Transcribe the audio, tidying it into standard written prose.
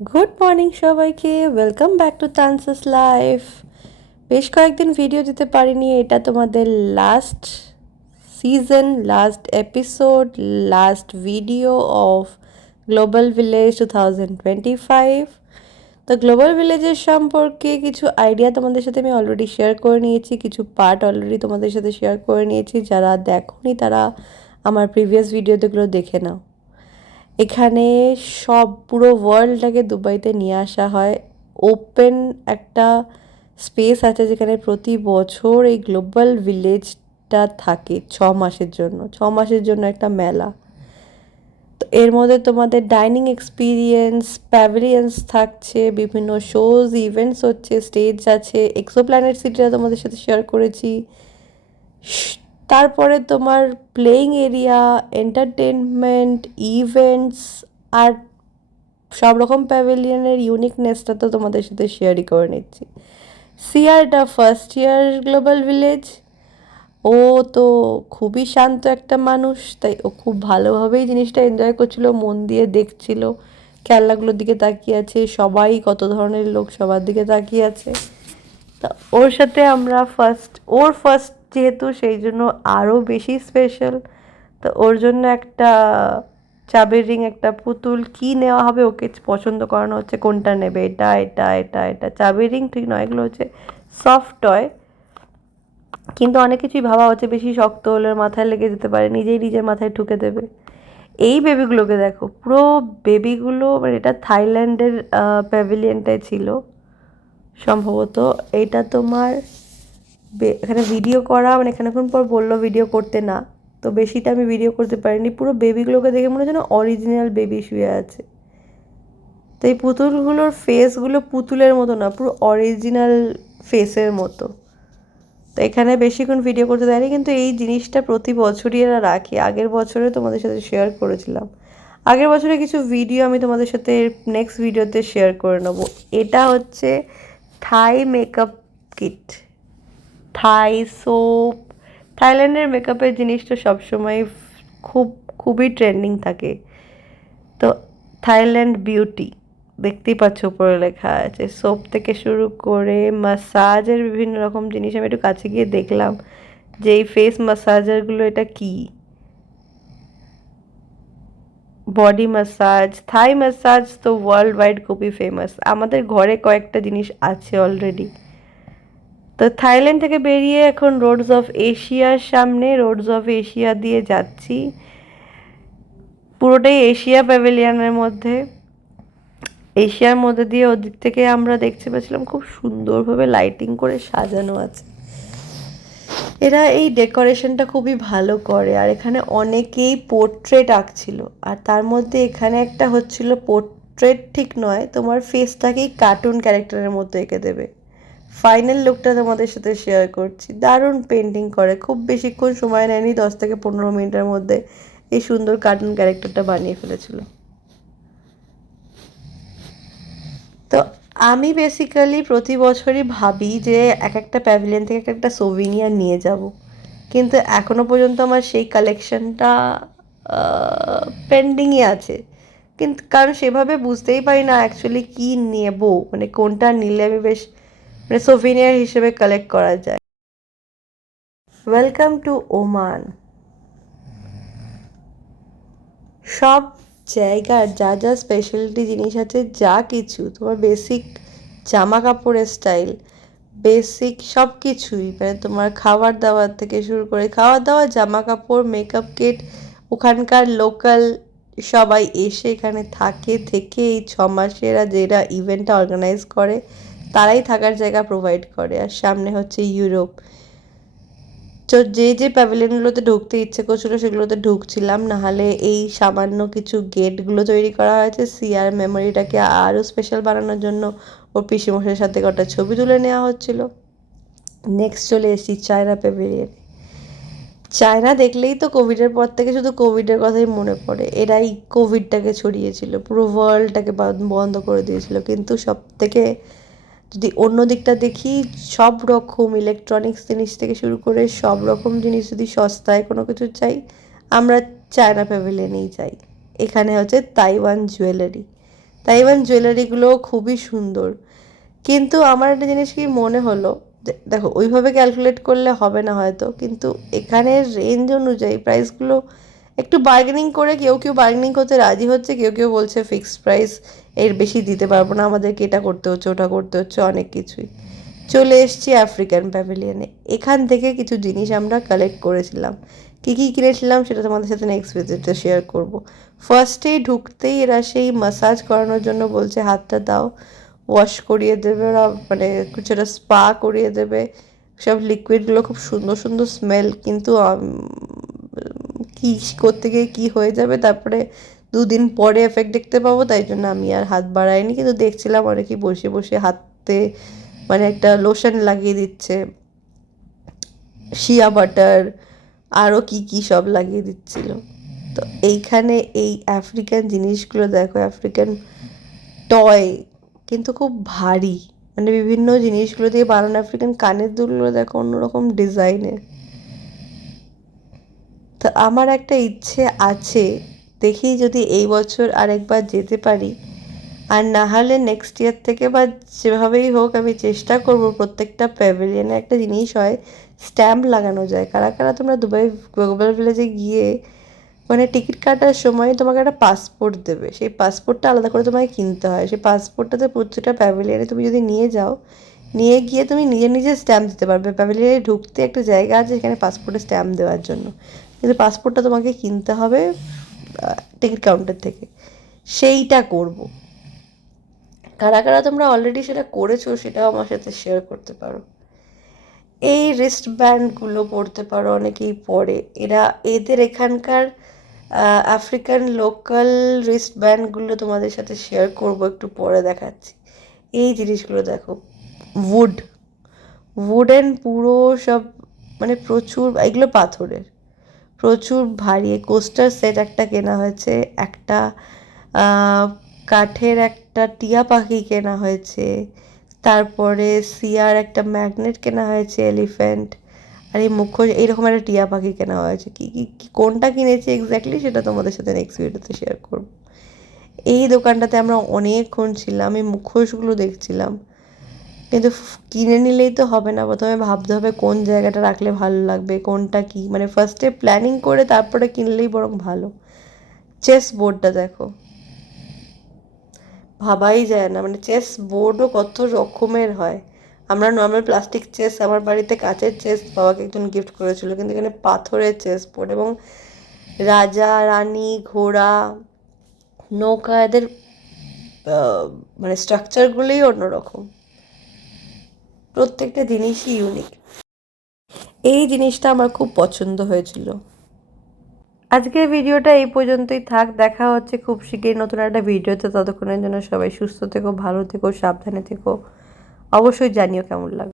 Good morning সবাইকে, welcome back to তানসাস life. বেশ কয়েকদিন ভিডিও দিতে পারিনি, এটা তোমাদের last season, last episode, last video of global village 2025। তো গ্লোবাল ভিলেজের সম্পর্কে কিছু আইডিয়া তোমাদের সাথে আমি অলরেডি শেয়ার করে নিয়েছি, কিছু পার্ট অলরেডি তোমাদের সাথে শেয়ার করে নিয়েছি। যারা দেখোনি তারা আমার প্রিভিয়াস ভিডিওগুলো দেখে নাও। এখানে সব পুরো ওয়ার্ল্ডটাকে দুবাইতে নিয়ে আসা হয়। ওপেন একটা স্পেস আছে যেখানে প্রতি বছর এই গ্লোবাল ভিলেজটা থাকে 6 মাসের জন্য। 6 মাসের জন্য একটা মেলা। তো এর মধ্যে তোমাদের ডাইনিং এক্সপিরিয়েন্স, প্যাভিলিয়ন্স থাকছে, বিভিন্ন শোজ ইভেন্টস হচ্ছে, স্টেজ আছে, এক্সোপ্ল্যানেট সিটিটা তোমাদের সাথে শেয়ার করেছি। তারপরে তোমার প্লেইং এরিয়া, এন্টারটেনমেন্ট, ইভেন্টস আর সব রকম প্যাভিলিয়নের ইউনিকনেসটা তো তোমাদের সাথে শেয়ারই করে নিচ্ছি। সিয়ারটা ফার্স্ট ইয়ার গ্লোবাল ভিলেজ। ও তো খুবই শান্ত একটা মানুষ, তাই ও খুব ভালোভাবেই জিনিসটা এনজয় করছিল, মন দিয়ে দেখছিল, খেলনাগুলোর দিকে তাকিয়ে আছে, সবাই কত ধরনের লোক সবার দিকে তাকিয়ে আছে। তা ওর সাথে আমরা ওর ফার্স্ট যেহেতু, সেই জন্য আরও বেশি স্পেশাল। তো ওর জন্য একটা চাবির রিং, একটা পুতুল, কি নেওয়া হবে ওকে পছন্দ করানো হচ্ছে, কোনটা নেবে, এটা এটা এটা এটা। চাবির রিং ঠিক নয়, এগুলো হচ্ছে সফট টয়, কিন্তু অনেক কিছুই ভাবা হচ্ছে, বেশি শক্ত হলে মাথায় লেগে যেতে পারে, নিজেই নিজের মাথায় ঠুকে দেবে। এই বেবিগুলোকে দেখো, পুরো বেবিগুলো, মানে এটা থাইল্যান্ডের প্যাভিলিয়নটাই ছিল সম্ভবত। এটা তোমার এখানে ভিডিও করা, মানে এখানেক্ষণ পর বললো ভিডিও করতে না, তো বেশিটা আমি ভিডিও করতে পারিনি। পুরো বেবিগুলোকে দেখে মনে হচ্ছে না অরিজিনাল বেবি শুয়ে আছে। তো এই পুতুলগুলোর ফেসগুলো পুতুলের মতো না, পুরো অরিজিনাল ফেসের মতো। তো এখানে বেশিক্ষণ ভিডিও করতে দেয়নি, কিন্তু এই জিনিসটা প্রতি বছরই এরা রাখে। আগের বছরে তোমাদের সাথে শেয়ার করেছিলাম, আগের বছরে কিছু ভিডিও আমি তোমাদের সাথে নেক্সট ভিডিওতে শেয়ার করে নেবো। এটা হচ্ছে থাই মেকআপ কিট, থাই সোপ। থাইল্যান্ডের মেকআপের জিনিস তো সবসময় খুবই ট্রেন্ডিং থাকে। তো থাইল্যান্ড বিউটি দেখতেই পাচ্ছ, উপরে লেখা আছে। সোপ থেকে শুরু করে মাসাজের বিভিন্ন রকম জিনিস। আমি একটু কাছে গিয়ে দেখলাম যে এই ফেস মাসাজারগুলো, এটা কি, বডি মাসাজ, থাই মাসাজ তো ওয়ার্ল্ড ওয়াইড খুবই ফেমাস। আমাদের ঘরে কয়েকটা জিনিস আছে অলরেডি। তো থাইল্যান্ড থেকে বেরিয়ে এখন রোডস অফ এশিয়ার সামনে, রোডস অফ এশিয়া দিয়ে যাচ্ছি। পুরোটাই এশিয়া প্যাভিলিয়নের মধ্যে। এশিয়ার মধ্যে দিয়ে ওদিক থেকে আমরা দেখতে পাচ্ছিলাম খুব সুন্দরভাবে লাইটিং করে সাজানো আছে। এরা এই ডেকোরেশনটা খুবই ভালো করে, আর এখানে অনেকেই পোর্ট্রেট আঁকছিল। আর তার মধ্যে এখানে একটা হচ্ছিল পোর্ট্রেট ঠিক নয়, তোমার ফেসটাকেই কার্টুন ক্যারেক্টারের মতো এঁকে দেবে। ফাইনাল লুকটা তোমাদের সাথে শেয়ার করছি। দারুণ পেন্টিং করে, খুব বেশিক্ষণ সময় নেয়নি, 10 থেকে 15 মিনিটের মধ্যে এই সুন্দর কার্টুন ক্যারেক্টারটা বানিয়ে ফেলেছিল। তো আমি বেসিক্যালি প্রতি বছরই ভাবি যে এক একটা প্যাভিলিয়ন থেকে এক একটা সোভিনিয়ার নিয়ে যাব, কিন্তু এখনও পর্যন্ত আমার সেই কালেকশনটা পেন্ডিংয়ে আছে। কিন্তু কারণ সেভাবে বুঝতেই পারি না অ্যাকচুয়ালি কী নেব, মানে কোনটা নিলে আমি বেশ, মানে সোভিনিয়ার হিসেবে কালেক্ট করা যায়। Welcome to Oman. সব জায়গার যা যা স্পেশালিটি জিনিস আছে, যা কিছু তোমার বেসিক জামা কাপড়ের স্টাইল, বেসিক সব কিছুই, মানে তোমার খাবার দাবার থেকে শুরু করে, খাওয়া দাওয়া, জামা কাপড়, মেকআপ কিট, ওখানকার লোকাল সবাই এসে এখানে থাকে, থেকে এই 6 মাসেরা যেটা ইভেন্টটা অর্গানাইজ করে তারাই থাকার জায়গা প্রোভাইড করে। আর সামনে হচ্ছে ইউরোপ। তো যে যে প্যাভিলিয়নগুলোতে ঢুকতে ইচ্ছে করছিল সেগুলোতে ঢুকছিলাম, নাহলে এই সামান্য কিছু গেটগুলো তৈরি করা হয়েছে সিয়ার মেমোরিটাকে আরও স্পেশাল বানানোর জন্য। ওর পিসিমশাইয়ের সাথে কটা ছবি তুলে নেওয়া হচ্ছিল। নেক্সট চলে এসেছি চায়না প্যাভিলিয়ন। চায়না দেখলেই তো কোভিডের পর থেকে শুধু কোভিডের কথাই মনে পড়ে। এরাই কোভিডটাকে ছড়িয়েছিল, পুরো ওয়ার্ল্ডটাকে বন্ধ করে দিয়েছিল। কিন্তু সব থেকে যদি অন্য দিকটা দেখি, সব রকম ইলেকট্রনিক্স জিনিস থেকে শুরু করে সব রকম জিনিস যদি সস্তায় কোনো কিছু চাই, আমরা চায়না প্যাভিলিয়নেই যাই। এখানে হচ্ছে তাইওয়ান জুয়েলারি। তাইওয়ান জুয়েলারিগুলোও খুবই সুন্দর। কিন্তু আমার একটা জিনিস কি মনে হলো, যে দেখো ওইভাবে ক্যালকুলেট করলে হবে না হয়তো, কিন্তু এখানের রেঞ্জ অনুযায়ী প্রাইসগুলো একটু বার্গেনিং করে কেউ কেউ বার্গেনিং করতে রাজি হচ্ছে, কেউ কেউ বলছে ফিক্সড প্রাইস, এর বেশি দিতে পারবো না, আমাদেরকে এটা করতে হচ্ছে ওটা করতে হচ্ছে, অনেক কিছুই। চলে এসেছি আফ্রিকান প্যাভিলিয়নে। এখান থেকে কিছু জিনিস আমরা কালেক্ট করেছিলাম। কী কী কিনেছিলাম সেটা তোমাদের সাথে নেক্সট ভিজিটে শেয়ার করব। ফার্স্টেই ঢুকতেই এরা সেই মাসাজ করানোর জন্য বলছে হাতটা দাও, ওয়াশ করিয়ে দেবে ওরা, মানে কিছুটা স্পা করিয়ে দেবে। সব লিকুইডগুলো খুব সুন্দর সুন্দর স্মেল, কিন্তু কী করতে গিয়ে কী হয়ে যাবে তারপরে 2 দিন পরে এফেক্ট দেখতে পাবো, তাই জন্য আমি আর হাত বাড়াইনি। কিন্তু দেখছিলাম অনেকেই বসে বসে হাতে মানে একটা লোশন লাগিয়ে দিচ্ছে, শিয়া বাটার, আরও কি কি সব লাগিয়ে দিচ্ছিল। তো এইখানে এই আফ্রিকান জিনিসগুলো দেখো, আফ্রিকান টয় কিন্তু খুব ভারী, মানে বিভিন্ন জিনিসগুলো দিয়ে বানানো। আফ্রিকান কানের দুলগুলো দেখো অন্যরকম ডিজাইনের। তো আমার একটা ইচ্ছে আছে, দেখি যদি এই বছর আরেকবার যেতে পারি, আর না হলে নেক্সট ইয়ার থেকে বা যেভাবেই হোক আমি চেষ্টা করব। প্রত্যেকটা প্যাভিলিয়নে একটা জিনিস হয়, স্ট্যাম্প লাগানো যায়। কারা কারা তোমরা দুবাই গ্লোবাল ভিলেজে গিয়ে মানে টিকিট কাটার সময় তোমাকে একটা পাসপোর্ট দেবে, সেই পাসপোর্টটা আলাদা করে তোমাকে কিনতে হয়। সেই পাসপোর্টটাতে প্রত্যেকটা প্যাভিলিয়নে তুমি যদি নিয়ে যাও, নিয়ে গিয়ে তুমি নিজে নিজে স্ট্যাম্প দিতে পারবে। প্যাভিলিয়নে ঢুকতে একটা জায়গা আছে যেখানে পাসপোর্টে স্ট্যাম্প দেওয়ার জন্য, কিন্তু পাসপোর্টটা তোমাকে কিনতে হবে টিকিট কাউন্টার থেকে। সেইটা করব। কারা কারা তোমরা অলরেডি সেটা করেছো সেটাও আমার সাথে শেয়ার করতে পারো। এই রিস্ট ব্যান্ডগুলো পরতে পারো, অনেকেই পরে। এদের এখানকার আফ্রিকান লোকাল রিস্ট ব্যান্ডগুলো তোমাদের সাথে শেয়ার করব, একটু পরে দেখাচ্ছি। এই জিনিসগুলো দেখো, উডেন পুরো সব, মানে প্রচুর, এগুলো পাথরের, প্রচুর ভারী। কোস্টার সেট একটা কেনা হয়েছে, একটা কাঠের একটা টিয়া পাখি কেনা হয়েছে, তারপরে সিয়ার একটা ম্যাগনেট কেনা হয়েছে, এলিফ্যান্ট, আর এই মুখোশ এইরকম একটা টিয়া পাখি কেনা হয়েছে। কী কোনটা কিনেছি এক্স্যাক্টলি সেটা তোমাদের সাথে নেক্সট ভিডিওতে শেয়ার করব। এই দোকানটাতে আমরা অনেকক্ষণ ছিলাম, এই মুখোশগুলো দেখছিলাম, কিন্তু কিনে নিলেই তো হবে না, প্রথমে ভাবতে হবে কোন জায়গাটা রাখলে ভালো লাগবে, কোনটা কি, মানে ফার্স্টে প্ল্যানিং করে তারপরে কিনলেই বরং ভালো। চেস বোর্ডটা দেখো, ভাবাই যায় না, মানে চেস বোর্ডও কত রকমের হয়। আমরা নর্মাল প্লাস্টিক চেস, আমার বাড়িতে কাঁচের চেস বাবাকে একজন গিফট করেছিল, কিন্তু এখানে পাথরের চেস বোর্ড, এবং রাজা রানী ঘোড়া নৌকা, এদের মানে স্ট্রাকচারগুলোই অন্যরকম, প্রত্যেকটা জিনিসই ইউনিক। এই জিনিসটা আমার খুব পছন্দ হয়েছিল। আজকের ভিডিওটা এই পর্যন্তই থাক, দেখা হচ্ছে খুব শীঘ্রই নতুন একটা ভিডিওতে। ততক্ষণের জন্য সবাই সুস্থ থেকো, ভালো থেকো, সাবধানে থেকো। অবশ্যই জানিও কেমন লাগবে।